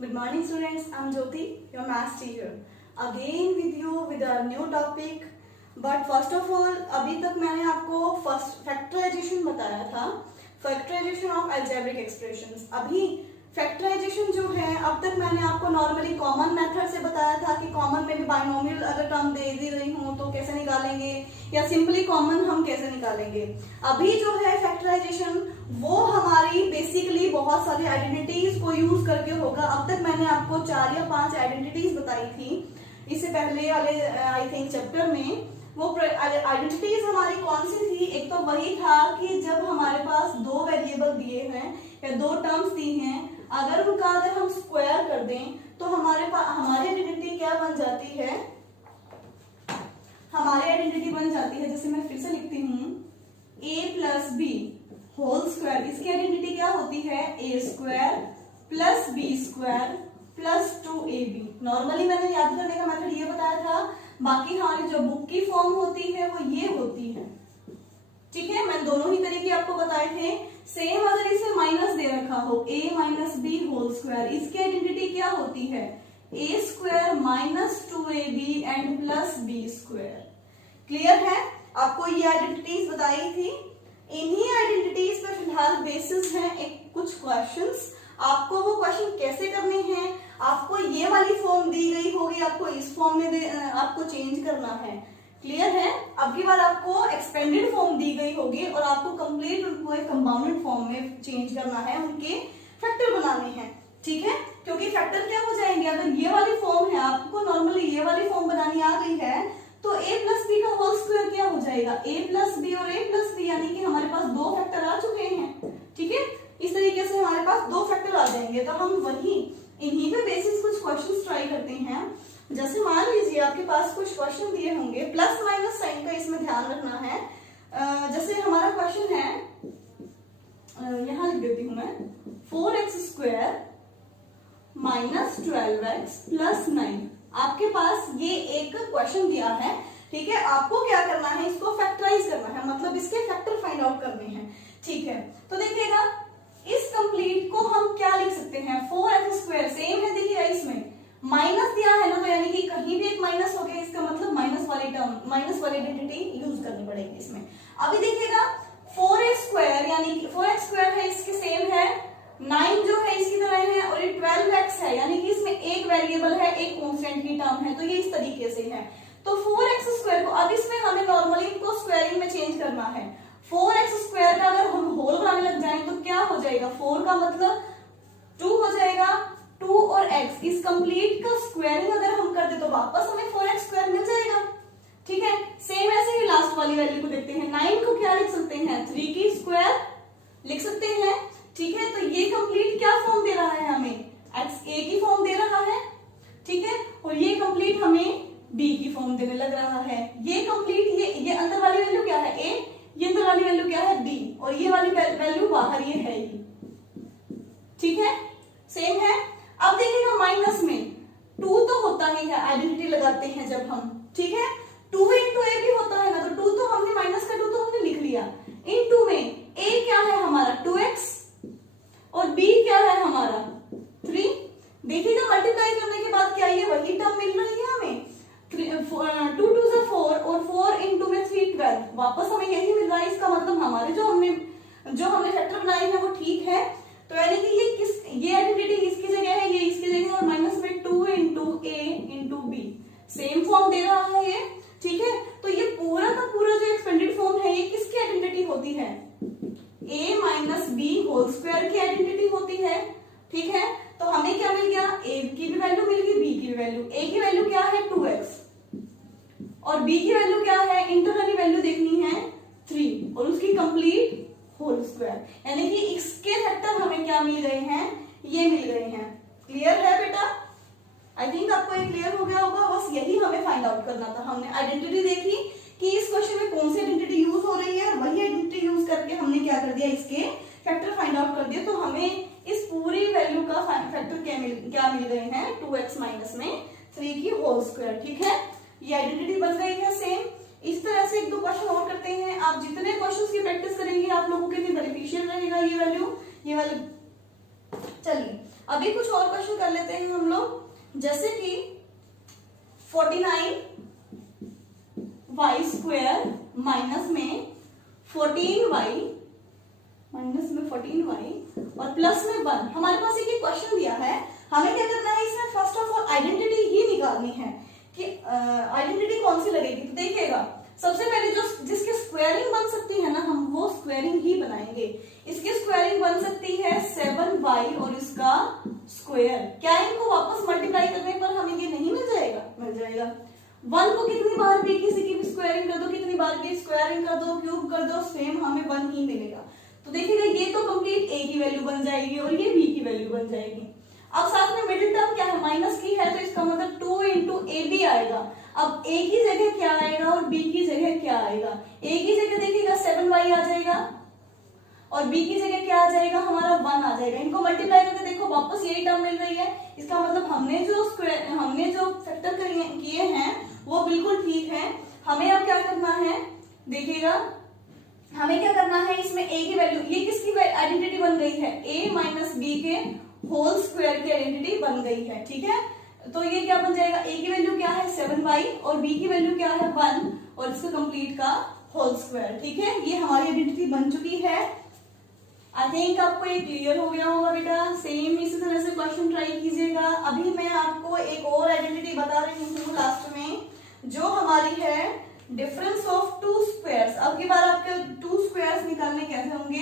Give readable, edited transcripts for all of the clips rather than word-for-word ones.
Good morning students, I'm Jyoti, your maths teacher. Again with you with a new topic. But first of all, अभी तक मैंने आपको first factorisation बताया था, factorization of algebraic expressions. अभी factorisation जो है, अब तक मैंने आपको नॉर्मली कॉमन मेथड से बताया था कि कॉमन में भी बाइनोमियल अगर टर्म दे दी रही हूँ तो कैसे निकालेंगे, या सिंपली कॉमन हम कैसे निकालेंगे. अभी जो है फैक्टराइजेशन वो हमारी बेसिकली बहुत सारी आइडेंटिटीज को यूज करके होगा. अब तक मैंने आपको 4 या 5 आइडेंटिटीज बताई थी इससे पहले वाले आई थिंक चैप्टर में. वो आइडेंटिटीज हमारी कौन सी थी? एक तो वही था कि जब हमारे पास 2 वेरिएबल दिए हैं या 2 टर्म्स दी हैं, अगर उनका अगर हम स्क्वायर कर दें तो हमारी आइडेंटिटी क्या बन जाती है? हमारी आइडेंटिटी बन जाती है, जैसे मैं फिर से लिखती हूँ, a plus b whole square. इसकी आइडेंटिटी क्या होती है? a square plus b square plus 2ab. Normally मैंने याद करने का मेथड ये बताया था, बाकी हमारी जो बुक की फॉर्म होती है वो ये होती है. ठीक है, मैं दोनों ही तरीके आपको बताए थे. सेम अगर इसे माइनस दे रखा हो, a minus b whole square, इसकी आइडेंटिटी क्या होती है? a square minus 2ab and plus b square. Clear है? आपको ये आइडेंटिटीज बताई थी. इन्हीं आइडेंटिटीज पे फिलहाल बेसिस है एक कुछ क्वेश्चंस. आपको वो क्वेश्चन कैसे करने हैं, आपको ये वाली फॉर्म दी गई होगी, आपको इस फॉर्म में आपको चेंज करना है. क्लियर है? अब की बार आपको एक्सपेंडेड फॉर्म दी गई होगी और आपको कंप्लीट उनको एक कंपाउंडेड फॉर्म में चेंज करना है, उनके फैक्टर बनाने हैं. ठीक है, क्योंकि फैक्टर क्या हो जाएंगे, अगर ये वाली फॉर्म है, आपको नॉर्मली ये वाली फॉर्म बनानी आ गई है, तो a प्लस बी का होल स्क्वायर क्या हो जाएगा? a प्लस बी और a प्लस बी, यानी कि हमारे पास 2 फैक्टर आ चुके हैं. ठीक है, इस तरीके से हमारे पास 2 फैक्टर आ जाएंगे. तो हम वही इन्हीं पे बेसिस कुछ क्वेश्चंस ट्राई करते हैं. जैसे मान लीजिए आपके पास कुछ क्वेश्चन दिए होंगे, प्लस माइनस साइन का इसमें ध्यान रखना है. जैसे हमारा क्वेश्चन है, यहां लिख देती हूं मैं, 4x square minus 12x plus 9. आपके पास ये एक क्वेश्चन दिया है. ठीक है, आपको क्या करना है, इसको फैक्टराइज करना है, मतलब इसके फैक्टर फाइंड आउट करने हैं. ठीक है, तो देखिएगा इस कंप्लीट को हम क्या लिख सकते हैं? 4x स्क्वायर सेम है, देखिएगा इसमें माइनस दिया है ना, तो यानी कि कहीं भी एक माइनस हो गया, इसका मतलब माइनस वाली टर्म, माइनस वाली आइडेंटिटी यूज करनी पड़ेगी इसमें. अभी देखिएगा 4x स्क्वायर यानी कि 4x स्क्वायर है, इसके सेम है, 9 जो है इसकी तरह है, और ये 12x है, यानी कि इसमें एक वेरिएबल है, एक कांस्टेंट की टर्म है, तो ये इस तरीके से है. तो 4x स्क्वायर को अब इसमें हमें नॉर्मली इनको स्क्वायरिंग में चेंज करना है. 4x स्क्वायर का अगर हम होल बनाने लग जाएं तो क्या हो जाएगा? 4 का मतलब 2 हो जाएगा, 2 और x, इस कंप्लीट का स्क्वायरिंग अगर हम कर दे तो वापस हमें 4x स्क्वायर मिल जाएगा. ठीक है, सेम ऐसे ही लास्ट वाली वैल्यू को देखते हैं. 9 को क्या लिख सकते हैं? 3 की स्क्वायर लिख सकते हैं. ठीक है, तो ये कंप्लीट क्या फॉर्म दे रहा है हमें? x a की फॉर्म दे रहा है. ठीक है, और ये कंप्लीट हमें b की फॉर्म देने लग रहा है. ये कंप्लीट ये अंदर वाली वैल्यू क्या है? a, ये अंदर वाली वैल्यू क्या है? b, और ये वाली वैल्यू बाहर ये है ही. ठीक है, सेम है. अब देखिएगा माइनस में 2 तो होता ही है, आइडेंटिटी लगाते हैं जब हम. ठीक है, 2 इंटू a भी होता है ना, तो 2 तो हमने माइनस का 2 तो हमने लिख लिया. इंटू में a क्या है हमारा? 2x, और b क्या है हमारा? 3. देखिएगा मल्टीप्लाई करने के बाद क्या ये वही टर्म मिल रही है हमें? 2 2 से 4 और 4 इंटू में 3 12, वापस हमें यही मिल रहा है. इसका मतलब हमारे जो हमने फैक्टर बनाए हैं वो ठीक है. तो यानी कि ये आइडेंटिटी इसकी जगह है, ये इसकी जगह, और माइनस में 2 into a into b, same form दे रहा है ये. ठीक है, तो ये पूरा का पूरा जो एक्सपेंडेड फॉर्म है, ये किसकी आइडेंटिटी होती है? a minus b whole square की आइडेंटिटी होती है. ठीक है, तो हमें क्या मिल गया? a की भी वैल्यू मिल गई, b की भी वैल्यू. a की वैल्यू क्या है? 2x, और b की वैल्यू क्या है? इंटरनली वैल्यू देखनी है 3, और उसकी कंप्लीट होल स्क्वायर, यानी कि इसके फैक्टर हमें क्या मिल गए हैं? ये मिल गए हैं. क्लियर है बेटा? आई थिंक आपको ये क्लियर हो गया होगा. बस यही हमें फाइंड आउट करना था. हमने आइडेंटिटी देखी कि इस क्वेश्चन में कौन सी आइडेंटिटी यूज हो रही है, और वही आइडेंटिटी यूज करके हमने क्या कर दिया? इसके फैक्टर फाइंड आउट कर दिया. तो हमें इस पूरी वैल्यू का फैक्टर क्या मिल गए हैं? 2x माइनस में 3 की होल स्क्वायर. ठीक है, ये आइडेंटिटी बन गई है सेम. इस तरह से 1-2 क्वेश्चन और करते हैं. आप जितने क्वेश्चंस की प्रैक्टिस करेंगे आप लोगों के लिए बेनिफिशियल रहेगा ये वैल्यू, ये वाली. चलिए अभी कुछ और क्वेश्चन कर लेते हैं हम लोग, जैसे कि 49 वाई स्क्वायर माइनस में 14y और प्लस में 1। हमारे पास एक क्वेश्चन दिया है, हमें क्या करना है इसमें, फर्स्ट ऑफ ऑल आइडेंटिटी ही निकालनी है कि आइडेंटिटी कौन सी लगेगी। तो देखिएगा, सबसे पहले जो जिसकी स्क्वायरिंग बन सकती है ना, हम वो स्क्वायरिंग ही बनाएंगे। इसकी स्क्वायरिंग बन सकती है 7y और इसका स्क्वायर। क्या इनको वापस मल्टीप्लाई करने पर हमें ये नहीं मिल जाएगा? मिल जाएगा। 1 को कितनी बार भी किसी की भी स्क्वायरिंग कर दो, कितनी बार की स्क्वायरिंग कर दो, क्यूब कर दो, सेम हमें 1 ही मिलेगा। तो देखिएगा ये तो कंप्लीट a की वैल्यू बन जाएगी और ये b की वैल्यू बन जाएगी। अब साथ में मिडिल टर्म क्या है, माइनस की है, तो इसका मतलब 2 इंटू ए बी आएगा। अब a की जगह क्या आएगा और b की जगह क्या आएगा? a की जगह देखिएगा 7y आ जाएगा और b की जगह क्या आ जाएगा, हमारा 1 आ जाएगा। इनको मल्टीप्लाई करके देखो, वापस यही टर्म मिल रही है। इसका मतलब हमने जो फैक्टर किए हैं वो बिल्कुल ठीक है। हमें अब क्या करना है, देखिएगा हमें क्या करना है, इसमें a की वैल्यू, ये किसकी आइडेंटिटी बन गई है, a माइनस बी के होल स्क्वायर की आइडेंटिटी बन गई है। ठीक है, तो ये क्या बन जाएगा, a की वैल्यू क्या है 7y और b की वैल्यू क्या है 1 और इसका कंप्लीट का होल स्क्वायर। ठीक है, ये हमारी आइडेंटिटी बन चुकी है। आई थिंक आपको ये क्लियर हो गया होगा बेटा। सेम इसी तरह से क्वेश्चन ट्राई कीजिएगा। अभी मैं आपको एक और आइडेंटिटी बता रही हूँ लास्ट में, जो हमारी है डिफरेंस ऑफ टू स्क्वायर्स। अब की बार आपके टू स्क्वायर्स निकालने कैसे होंगे,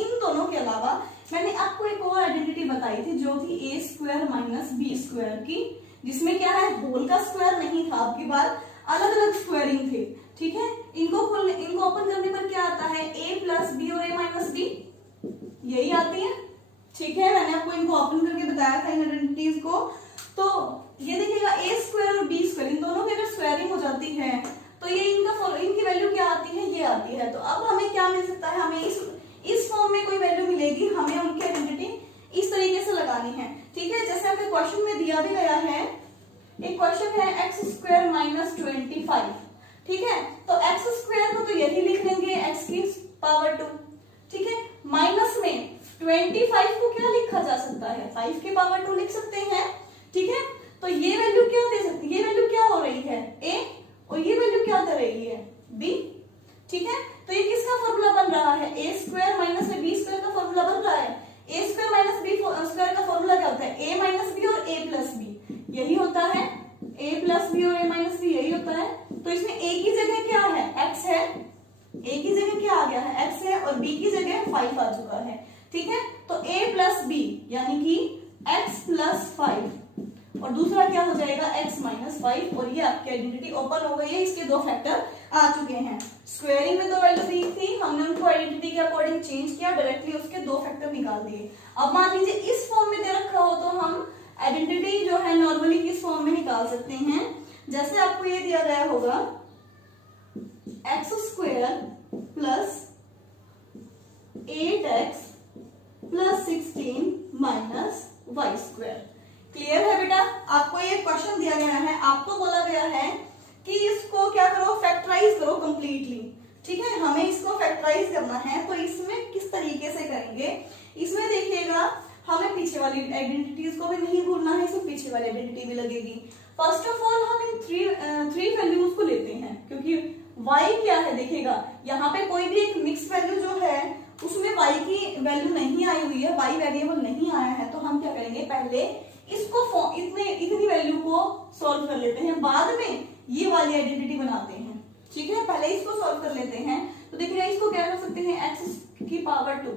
इन दोनों के अलावा मैंने आपको एक और आइडेंटिटी बताई थी जो थी ए स्क्वायर माइनस बी स्क्वायर की, जिसमें क्या है, होल का स्क्वायर नहीं था। अब की बार अलग अलग स्क्वायरिंग थे। ठीक है, इनको ओपन करने पर क्या आता है, a प्लस बी और a माइनस बी, यही आती है। ठीक है, मैंने आपको इनको ओपन करके बताया था इन आइडेंटिटीज को। तो ये देखिएगा a स्क्वायर और b स्क्वायर, इन दोनों की अगर स्क्वायरिंग हो जाती है तो ये इनकी वैल्यू क्या आती है, ये आती है। तो अब हमें क्या मिल सकता है, हमें इस फॉर्म में कोई वैल्यू मिलेगी, हमें उनकी आइडेंटिटी इस तरीके से लगानी है। ठीक है, जैसे आपके क्वेश्चन में दिया भी गया है, एक क्वेश्चन है एक्स स्क्वायर माइनस 25। ठीक है, तो एक्स स्क्वायर को तो यही लिख लेंगे x की पावर 2। ठीक है, माइनस में 25 को क्या लिखा जा सकता है, 5 की पावर 2 लिख सकते हैं। ठीक है, तो ये वैल्यू क्या दे सकती है, ये वैल्यू क्या हो रही है a और ये वैल्यू क्या कर रही है b। ठीक है, तो ये किसका फॉर्मूला बन रहा है, a square minus b square का फॉर्मूला बन रहा है। a square minus b square का फॉर्मूला क्या होता है, a माइनस b और a प्लस b, यही होता है। a प्लस b और a माइनस b यही होता है। तो इसमें a की जगह क्या है, x है, a की जगह क्या आ गया है, x है, और b की जगह 5 आ चुका है। ठीक है, तो a प्लस b यानी कि x प्लस 5 और दूसरा क्या हो जाएगा x माइनस 5, और ये आपकी आइडेंटिटी ओपन हो गई है। इसके दो फैक्टर आ चुके हैं। स्क्वायरिंग में दो वैल्यू दी थी, हमने उनको आइडेंटिटी के अकॉर्डिंग चेंज किया, डायरेक्टली उसके दो फैक्टर निकाल दिए। अब मान लीजिए इस फॉर्म में दे रखा हो तो हम आइडेंटिटी जो है नॉर्मली किस फॉर्म में निकाल सकते हैं, जैसे आपको ये दिया गया होगा x square plus 8x plus 16 minus y square. Clear है बेटा, आपको ये क्वेश्चन दिया गया है, आपको बोला गया है कि इसको क्या करो, फैक्टराइज करो कंप्लीटली। ठीक है, हमें इसको फैक्टराइज करना है, तो इसमें किस तरीके से करेंगे, इसमें देखिएगा हमें पीछे वाली आइडेंटिटीज को भी नहीं भूलना है, इसमें पीछे वाली आइडेंटिटी भी लगेगी। फर्स्ट ऑफ ऑल हम इन थ्री वैल्यूज को लेते हैं, क्योंकि y क्या है, देखिएगा यहाँ पे कोई भी एक मिक्स वैल्यू जो है उसमें y की वैल्यू नहीं आई हुई है, y वेरिएबल नहीं आया है। तो हम क्या करेंगे, पहले इसको इतनी वैल्यू को सॉल्व कर लेते हैं, बाद में ये वाली आइडेंटिटी बनाते हैं। ठीक है, पहले इसको सॉल्व कर लेते हैं। तो देखिए इसको क्या कर सकते हैं, x की पावर 2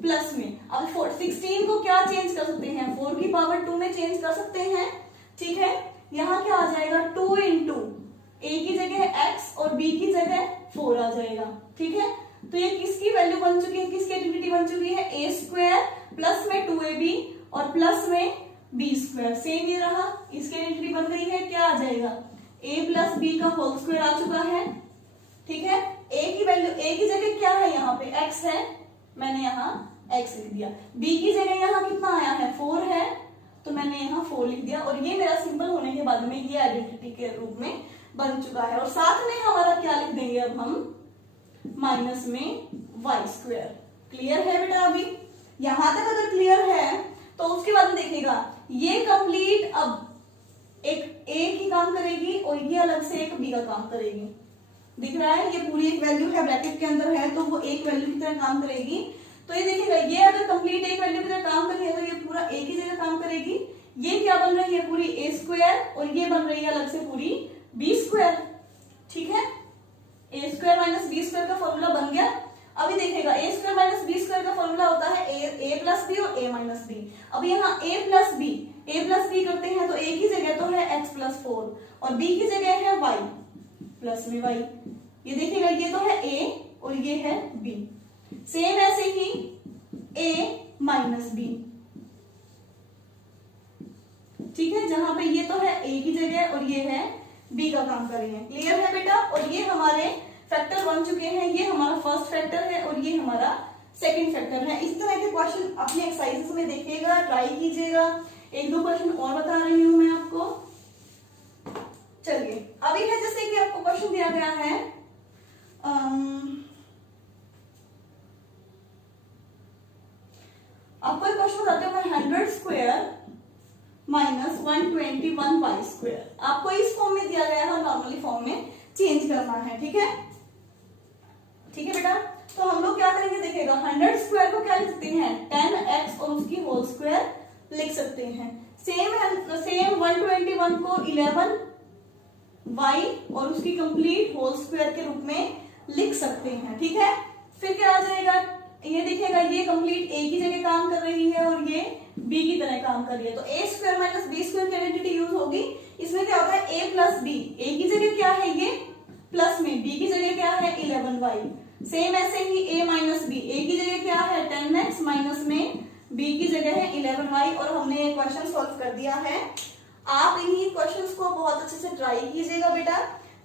प्लस में, अब 16 को क्या चेंज कर सकते हैं, 4 की पावर 2 में चेंज कर सकते हैं। ठीक है, यहाँ क्या आ जाएगा, 2 इंटू a की जगह x और b की जगह 4 आ जाएगा। ठीक है, तो ये किसकी वैल्यू बन चुकी है, किसकी आइडेंटिटी बन चुकी है, a स्क्वायर प्लस में 2ab और प्लस में b स्क्वायर, सेम ये रहा, इसकी आइडेंटिटी बन गई है। क्या आ जाएगा, a प्लस b का होल स्क्वायर आ चुका है। ठीक है, a की वैल्यू, a की जगह क्या है, यहाँ पे x है, मैंने यहाँ x लिख दिया। b की जगह यहाँ कितना आया है, 4 है, तो मैंने यहाँ 4 लिख दिया, और ये मेरा सिंपल होने के बाद में ये आइडेंटिटी के रूप में बन चुका है। और साथ में हमारा क्या लिख देंगे अब हम, माइनस में वाई स्क्वायर। क्लियर है बेटा, अभी यहां तक अगर क्लियर है तो उसके बाद में देखिएगा ये कंप्लीट अब एक ए की काम करेगी और ये अलग से एक बी का काम करेगी। दिख रहा है, ये पूरी एक वैल्यू है ब्रैकेट के अंदर है तो वो एक वैल्यू की तरह काम करेगी। तो ये देखिएगा ये अगर कंप्लीट एक वैल्यू की तरह काम करेगी तो ये पूरा ए की जगह काम करेगी। ये क्या बन रही है, पूरी ए स्क्वायर, और ये बन रही है अलग से पूरी बी स्क्वायर। ठीक है, a square minus b square का फॉर्मूला बन गया। अभी देखिएगा a square minus b square का फॉर्मूला होता है ए प्लस बी और ए माइनस बी। अब यहाँ ए प्लस बी करते हैं तो ए की जगह तो है एक्स प्लस 4 और बी की जगह है वाई प्लस में वाई। ये देखिएगा ये तो है ए और ये है बी। सेम ऐसे ही ए माइनस बी, ठीक है, जहां पे ये तो है ए की जगह और ये है बी का काम कर रही है। क्लियर है बेटा? और ये हमारे फैक्टर बन चुके हैं, ये हमारा फर्स्ट फैक्टर है और ये हमारा सेकंड फैक्टर है। इस तरह के क्वेश्चन अपने एक्सरसाइजेस में देखिएगा, ट्राई कीजिएगा। एक दो क्वेश्चन और बता रही हूं मैं आपको। चलिए अभी है जैसे कि आपको क्वेश्चन दिया गया है आपको एक क्वेश्चन बताते हैं 100 स्क्वायर माइनस 121 वाई स्क्वायर। आपको इस फॉर्म में दिया गया है, नॉर्मली फॉर्म में चेंज करना है। ठीक है, ठीक है बेटा। तो हम लोग क्या करेंगे, देखिएगा 100 स्क्वायर को क्या लिख सकते हैं 10x और उसकी होल स्क्वायर लिख सकते हैं। सेम 121 को 11y और उसकी कंप्लीट होल स्क्वायर के रूप में लिख सकते हैं। ठीक है, फिर क्या आ जाएगा, ये देखिएगा ये कंप्लीट a की जगह काम कर रही है और ये b की तरह काम कर रही है। तो a square minus b square की आइडेंटिटी यूज होगी। इसमें क्या होता है a प्लस बी, a की जगह क्या है ये प्लस में, b की जगह क्या है 11y। सेम ऐसे ही a माइनस बी, a की जगह क्या है 10x माइनस में b की जगह है 11y। और हमने ये क्वेश्चन सॉल्व कर दिया है। आप इन्हीं क्वेश्चंस को बहुत अच्छे से ट्राई कीजिएगा बेटा।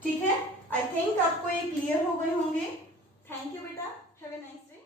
ठीक है, आई थिंक आपको ये क्लियर हो गए होंगे। थैंक यू बेटा, हैव ए नाइस डे।